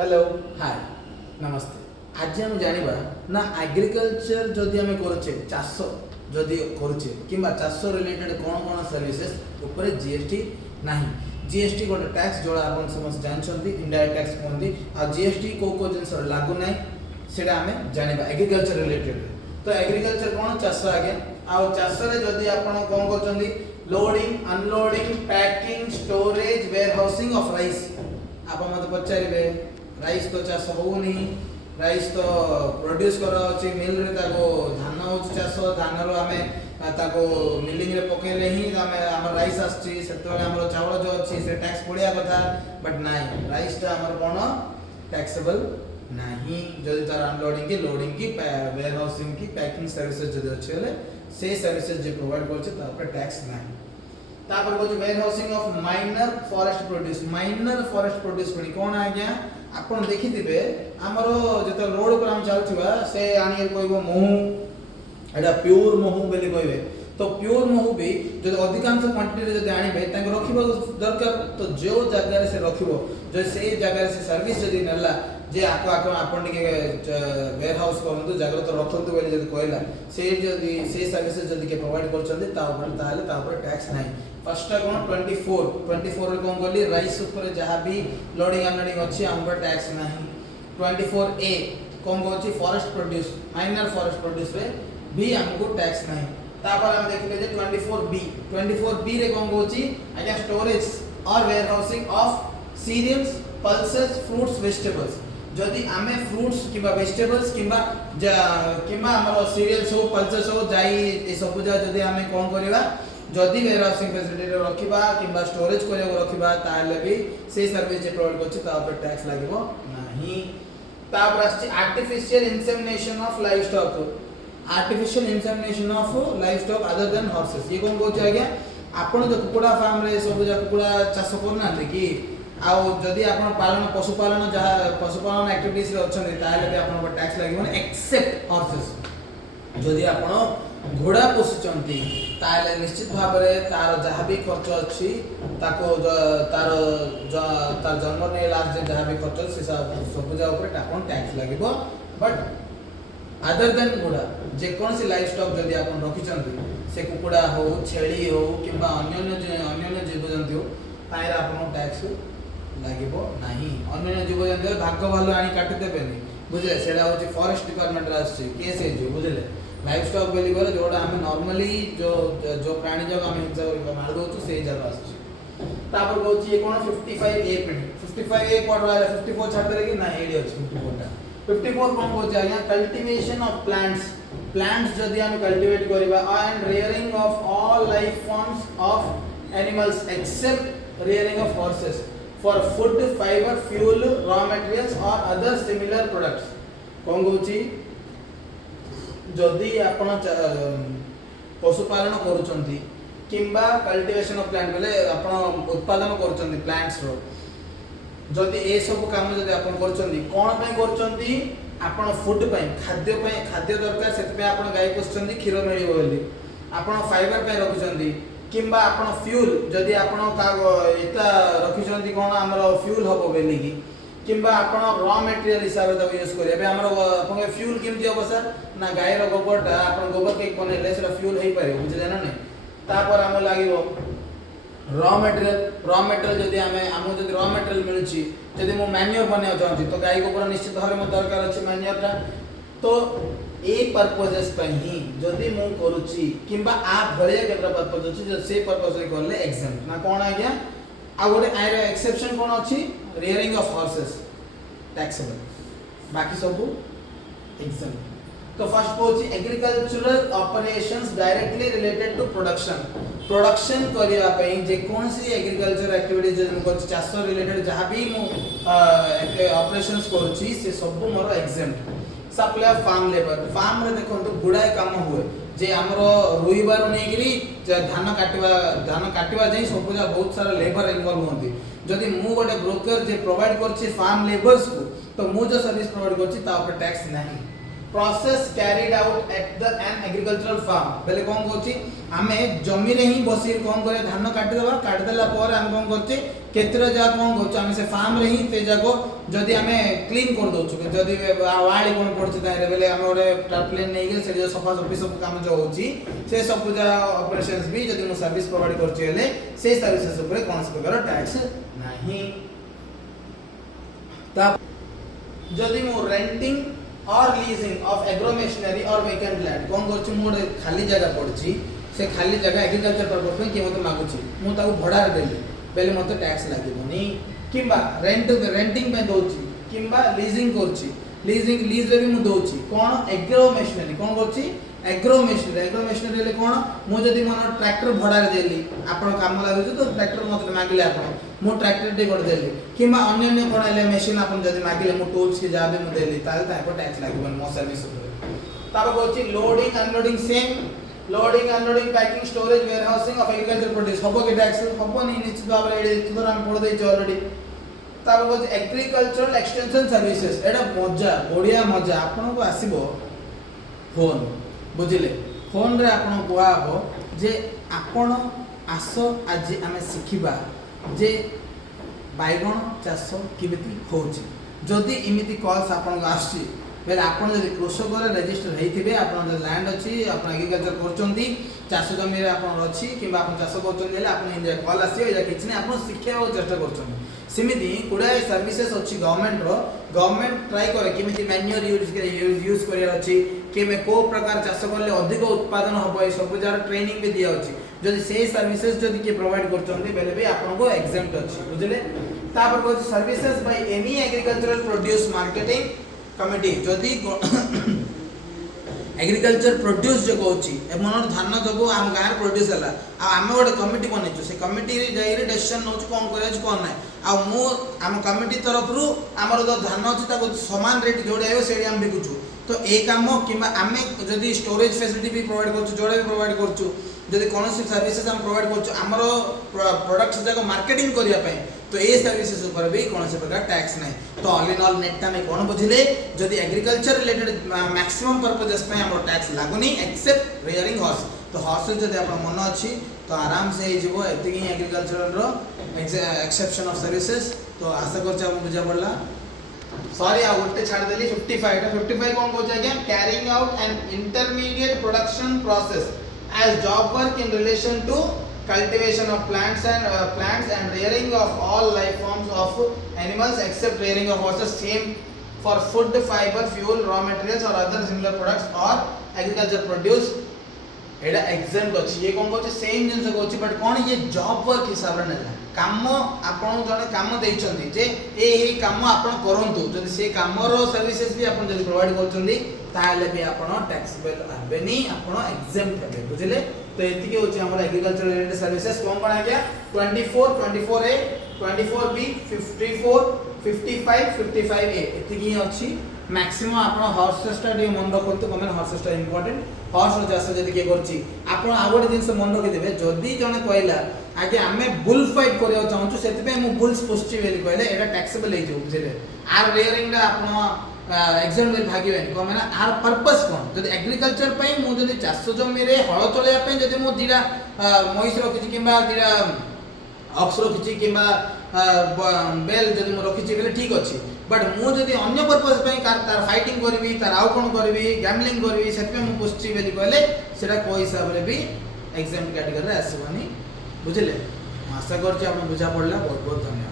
Hello hi नमस्ते। आज हम जानिबा ना एग्रीकल्चर जदि आम करुचे चाष जदि करुचे किंबा चाष रिलेटेड कौन कौन सर्विसेस ऊपर जीएसटी नहीं। जीएसटी गोटे टैक्स जोड़ा आप समस्त जानते इनडायरेक्ट टैक्स कहते आ जीएसटी को जिन लागू ना से आम जाना एग्रीकल्चर रिलेटेड। तो एग्रीकल्चर कौन चाष आगे आश जदि आप कौन कर loading unloading packing storage warehousing of rice आप मत पचारे राइस तो चाष होनी राइस तो प्रोड्यूस कर मिल रे ताको धान हो चाष धान रो आमे ताको मिलिंग रे पकेले ही आमे हमर राइस आछि सेतबेले हमर चावल जो अछि से टैक्स पड़िया कथा बट नाही राइस ता हमर कोन टैक्सेबल नाही। जदि तार अनलोडिंग की लोडिंग की वेयर हाउसिंग की पैकिंग सर्विसेज जदि अछि हेले से सर्विसेज जे प्रोवाइड करछ ता पर टैक्स नाही। तापर को warehousing of minor forest produce पड़ी कौन आ गया आपण देखिथिबे हमरो जत रोड पर हम चलथिबा से आनी कहबो महू एटा प्योर महू बेली कहबे तो प्योर महू भी जो अधिकांश क्वांटिटी रे जदि आनिबे तांक रखिबो दरकार तो जो जगह से रखिबो जो से जगह से सर्विस जदि नला जे आको आको आपण के वेयर हाउस करंतु जगह तो रखंतु बेली जदि कहला से जदि से सर्विसेज जदि के प्रोवाइड करछन्ते ता ऊपर ताले ता ऊपर टैक्स नाही। फर्स्ट कौन 24 रे कौन कहली राइस ऊपर जहाँ भी लोडिंग अनलोडिंग अच्छी हम पर टैक्स नहीं। 24A कौन कहछि forest produce minor forest produce रे भी हमको टैक्स नहीं। तापर हम देखले जे 24B रे कौन कहछि आज्ञा स्टोरेज और warehousing of cereals pulses fruits vegetables जदि आमे फ्रूट्स किबा वेजिटेबल्स किबा हमर सीरियल्स हो पल्सेस हो जाई ए सब जदि आमे कौन करिवा जदि वेयर हाउसिंग फैसिलिटी रखिबा किबा स्टोरेज करिया रखिबा ताले भी से सर्विस जे प्रोवाइड करछि ता पर टैक्स लागबो नाही। तापर आछि artificial insemination of livestock other than horses ये कौन कहछि आज्ञा आपण जो कुकुड़ा फार्म रे सब जा कुकुड़ा चाष करना कि आउ जदि आपण पालन पशुपालन एक्टिविटीज रे अछन ताले भी आपण पर टैक्स लागबो एक्सेप्ट हॉर्सेस। जदि आपण घोड़ा पोषिचंती ताले निश्चित भाव में तार जहाँ भी खर्च अच्छी ताको तार जन्म ने लास्ट जहाँ भी खर्च से सब ऊपर टैक्स लगे बट अदर देन घोड़ा जेकोसी लाइफ स्टॉक जदि आप रखिंट से कुकुड़ा हो छेली हो कि अन्य जीवजंतु हो तार आप टैक्स लगे ना। अन्य जीवजंतु भाग भालू आनी काटिदेवे बुझे से फॉरेस्ट डिपार्टमेंट केस बुझे लाइफ स्टॉक बेली गले जोड़ा हमें नॉर्मली जो प्राणी जगह हम हिंसा मार दो से जगह आछी। तापर कहछि ये कोन 55A पिन 55A पढ़ रहा है 54 छाड़ दे कि ना एडी अछि 54 टा 54 कोन कहछि आज्ञा कल्टीवेशन ऑफ प्लांट्स जदि हम कल्टीवेट करबा and rearing of all life forms of animals except rearing of horses for food fibre fuel raw materials और अदर सिमिलर प्रोडक्ट्स कोन कहछि जदि आपण पशुपालन करूचंती किंबा कल्टीवेशन ऑफ प्लांट बेले आपण उत्पादन करूचंती प्लांट्स रो जदि ए सब काम जदि आपण करूचंती कोन पय करूचंती आपण फूड पय खाद्य दरकार सेत पे आपण गाय पोसचंती क्षीर मिलिबो बोली आपण फाइबर पय रखुचंती किंबा आपण फ्यूल जदि आपण एता रखिचंती कोन हमर फ्यूल हबो बेली की किंबा आपण रॉ मटेरियल हिसाब से यूज करिया बे हमर अपन फ्यूल केमति हो सर ना गाय रो गोबरटा आपण गोबर के बनेले सेटा फ्यूल हेई पारे बुझले ना नै। तापर हम लागिवो रॉ मटेरियल जदि हम जदि रॉ मटेरियल मिलुची जदि मो मैन्योर बने चाहूची तो गाय गोबर निश्चित भाव में दरकार अछि मैन्योरटा तो ए पर्पसेस पे ही जदि मो करूची किंबा आ भलिया केतरा पर्पस अछि जो से पर्पस रे करले एग्जाम ना कोन आ गया आ गोटे आयर एक्सेप्शन कोन अछि रियरिंग ऑफ हॉर्सेस टैक्सेबल बाकी सब एग्जाम। तो फर्स्ट कहछि agricultural operations directly related to production करिया पई जे कोनसी एग्रीकल्चर एक्टिविटीज जन को चाष रिलेटेड जहाँ भी मो ऑपरेशंस करूछि से सब मोर एग्जाम। सप्लाई ऑफ फार्म रे देखंतु गुडाय काम हुए जे हमरो रुइबार नेगिरी धान काटिबा जाई सब बहुत सारा लेबर इन्वॉल्व होंदी जदि मु गोटे ब्रोकर जे प्रोवाइड करछि फार्म लेबर्स को तो मु जो सर्विस प्रोवाइड करछि ता ऊपर टैक्स नाही process carried out at the an agricultural farm बेले कोन कोची आमे जमी रे ही बसी कोन करे धान काटि देला पर हम कोन करचे केतरा जा कोन करचे आमे से फार्म रे ही ते जाको जदी आमे क्लीन कर दोछु जदी वाली कोन पड़छ तारे बेले आमे ओरे टार्पलिन नै के से जो सफा सफी सब काम जो होची से सब पूजा ऑपरेशंस भी जदी मो सर्विस प्रोवाइड करचे हेले से सर्विसेस ऊपर कोनस प्रकार टैक्स नाही ता जदी मो renting or leasing of agro machinery or vacant land कोन करछि मोर खाली जगह पड़छि से खाली जगह एग्रीकल्चर पर्पस में के मते मागुछि मु ताको भड़ा देली बेले मते टैक्स लागिबोनी किबा रेंटिंग में दोछि किबा लीजिंग करछि लीज रे भी मु दोछि कोन एग्रो मशीनरी कोन करछि एग्रो मशीनरी ले कोन मु जदी मन ट्रैक्टर भड़ा देली आपण काम लागुछि तो ट्रैक्टर मते मागिले आपण मु ट्रैक्टर दे कर देली किबा अन्य कोन ले मशीन आपण जदी मागिले मु टूल्स के जाबे मु देली ताल ताको टैक्स लागिबन मो सर्विस ऊपर ताबे कहछि loading unloading same loading unloading packing storage warehousing of agriculture produce हबो के टैक्स हबो नहीं निश्चित भाव रे एतो हम पढ देइ ऑलरेडी ताबे कहछि एग्रीकल्चरल एक्सटेंशन सर्विसेज एडा मजा बढ़िया मजा आपन को आसीबो फोन बुझिले फोन रे आपन को आबो जे आपन आसो आज आमे सिखिबा जे बाइगण चाष केमिति होची जदि इमिति कॉल्स आपन आछि बेले आपन जदि कृषक रे रजिस्टर हेइथिबे आपन लैंड अछि आपन एग्रीकल्चर करचोंती चाष जमी रे आपन अछि किबा आपन चाष करचोंती हेले आपन इंडिया कॉल आसी या किछ नै आपन शिक्षा चेष्टा करचोंती सिमिति कुडा सर्विसेस अछि गवर्नमेंट ट्राई करे केमिति मैन्युअर यूज करिया अछि केमे को प्रकार चाष करले अधिक उत्पादन होबो ए सब जार ट्रेनिंग भी दिया अछि जदि से सर्विसेज जदि के प्रोवाइड करचोंती बेले भी आपन को एग्जाम्प्ट अछि बुझले तापर को services by any agricultural produce marketing committee जदि एग्रीकल्चर प्रोड्यूस जो कहूची एमन धान जब आम गाँव प्रोड्यूस है आम गोटे कमिटी बनईचु से कमिटी जाइए डिसीजन नौ कौन कर कौन ना आम कमिटी तरफ रू आमर जो धान अच्छी सामान रेट जोड़े आए से आम बिकुचु तो ये कम कि आम जदि स्टोरेज फैसिलिटी भी प्रोवाइड कर जोड़े भी प्रोवाइड करूँ जदि कौन सर्विसेज आम प्रोवाइड कर प्रोडक्ट्स जाक मार्केटिंग करने तो ये सर्विसेज ऊपर भी कौन से प्रकार टैक्स नहीं तो ऑल इन ऑल नेट में कौन बुझिले जदि एग्रीकल्चर रिलेटेड मैक्सिमम पर्पसेस पे हमर टैक्स लागुनी एक्सेप्ट रेयरिंग हॉर्स तो हॉर्स जदि आप मन अच्छी तो आराम से हो एति एग्रीकल्चर रो एक्सेप्शन ऑफ सर्विसेज तो आशा करछ आप बुझा पड़ला सॉरी आ गोटे छाड़ देली 55 कौन कहछ आज्ञा carrying out an intermediate production process as job work in relation to cultivation of plants and rearing of all life forms of animals except rearing of horses same for food fiber fuel raw materials or other similar products or agriculture produce एडा example अछि ये कोन कहछ same jeans कहछ but कोन ये job work हिसाब रे नेला काम आपन जने काम देइछंती जे ए काम आपन करंतु जदि से कामरो सर्विसेज भी आपन जदि प्रोवाइड करछंती ताले भी आपन टैक्सेबल आबेनी आपन एग्जाम्प्ट हेबे बुझिले तो एतिके होछि हमर एग्रीकल्चर रिलेटेड सर्विसेज कोन कोन आ गया 24A 24B 54 55 55A एतिके अछि मैक्सिमम आपन हॉर्स स्टाडी मन रखंतु कमेन हॉर्स स्टाडी इंपोर्टेंट हॉर्स चाष जदि के करछि आपन आ गोटे जिंस मन रखि देबे जदि जने कहला आगे आमे बुल फाइट करिया चाहूछु सेति पे मु बुल्स पोस्टि वेली कहले एटा टैक्सेबल हे जो बुझले आर रेयरिंग दा आपन एग्जाम्पल भागिबेन कमेन आर पर्पस कोन जदि एग्रीकल्चर पई मु जदि चाष जमी रे हळ चलया पे जदि मु दिरा महीस रखिछि किबा दिरा ऑक्स रखिछि किबा बेल जदि मु रखिछि बेले ठीक अछि बट मु जदि अन्य पर्पस पे तार फाइटिंग करबी तार आउ कोन करबी गैम्बलिंग करबी सेति पे मु पोस्टि वेली कहले सेटा को हिसाब रे भी एग्जाम कैटेगरी रे आसीबनी बुझले आशा करछि आपन बुझा पड़ला बहुत बहुत धन्यवाद।